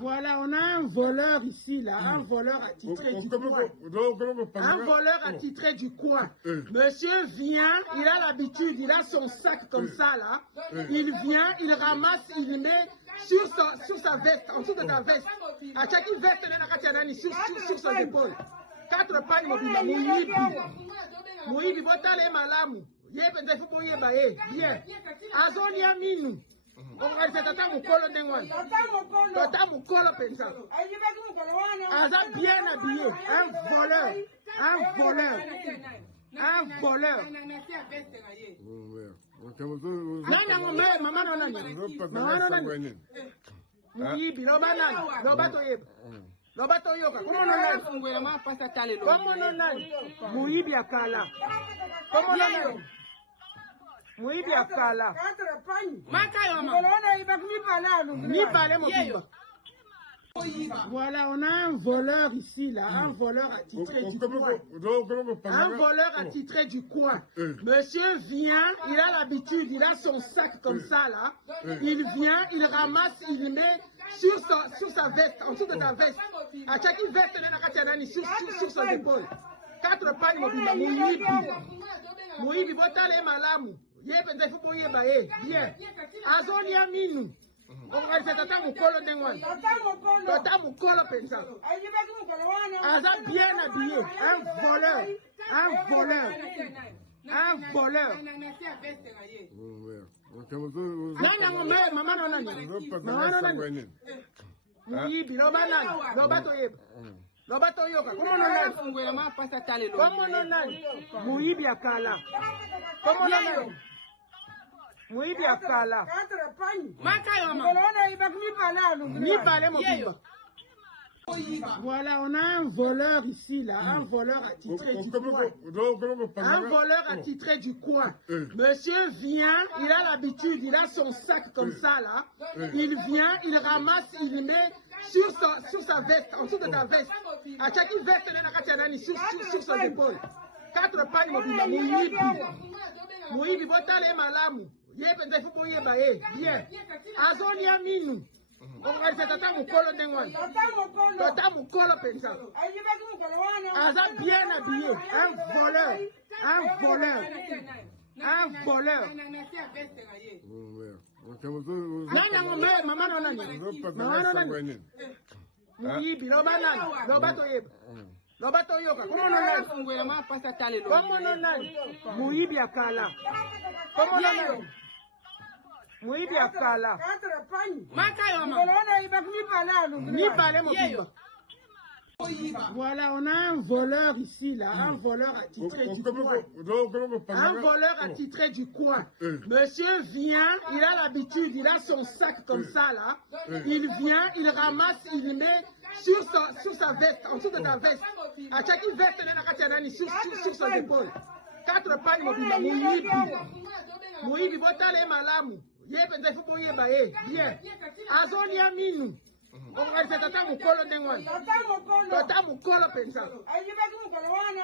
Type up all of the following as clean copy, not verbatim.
Voilà, on a un voleur ici, là, un voleur attitré du coin. Un voleur attitré du coin. Monsieur vient, il a l'habitude, il a son sac comme ça, là. Il vient, il ramasse, il met sur sa veste, en dessous de ta veste. À chaque veste, sur son épaule. 4 pannes, Moïbi, botale malamu. Yebe, faut bien. Azonia minu. Tata mukolo ndengwana. Tata mukolo pensa. Aza bien habillé. Un voleur. Un voleur. Un voleur. Nana ngombe mama nonani. Mama nonani. Muyibi loba nani. Loba toyeba. Loba toyoka. Comment nonani. Muyibi akala. Comment nonani. Muibi akala. Voilà, on a un voleur ici, là, un voleur attitré du coin. Un voleur attitré du coin. Monsieur vient, il a l'habitude, il a son sac comme ça, là. Il vient, il ramasse, il met sur sa veste, en dessous de ta veste. À chaque veste, sur son épaule. 4 pannes, Moïbi, botale malamu. Yebe, faut bien. Azonia minu. Tata mukolo ndengwana. Tata mukolo pensa. Aza bien habillé. Un voleur. Un voleur. Un voleur. Nana ngombe mama nonani. Mama nonani. Muyibi loba nani. Loba toyeba. Loba toyoka. Comment nonani. Muyibi akala. Comment nonani. Muibi akala. Voilà, on a un voleur ici, là, un voleur attitré du coin. Un voleur attitré du coin. Monsieur vient, il a l'habitude, il a son sac comme ça, là. Il vient, il ramasse, il met sur sa veste, en dessous de ta veste. À chaque veste, sur son épaule. 4 pannes, Moïbi, botale malamu. Yebe, faut bien. Azonia minu. Tata mukolo ndengwana. Tata mukolo pensa. Aza bien habillé. Un voleur. Un voleur. Un voleur. Nana ngombe mama nonani. Mama nonani. Muyibi loba nani. Loba toyeba. Loba toyoka. Comment nonani. Muyibi akala. Comment nonani. Muibi akala. Voilà, on a un voleur ici, là, un voleur attitré du coin. Un voleur attitré du coin. Monsieur vient, il a l'habitude, il a son sac comme ça, là. Il vient, il ramasse, il met sur sa veste, en dessous de ta veste. À chaque veste, sur son épaule. 4 pannes, Moïbi, botale malamu. Yebe, faut bien. Azonia minu. Tata mukolo ndengwana. Tata mukolo pensa.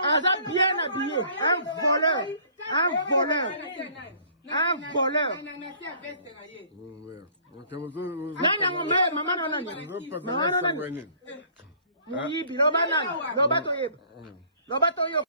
Aza bien habillé. Un voleur. Un voleur. Un voleur. Nana ngombe mama nonani. Mama nonani. Muyibi loba nani. Loba toyeba. Loba toyoka.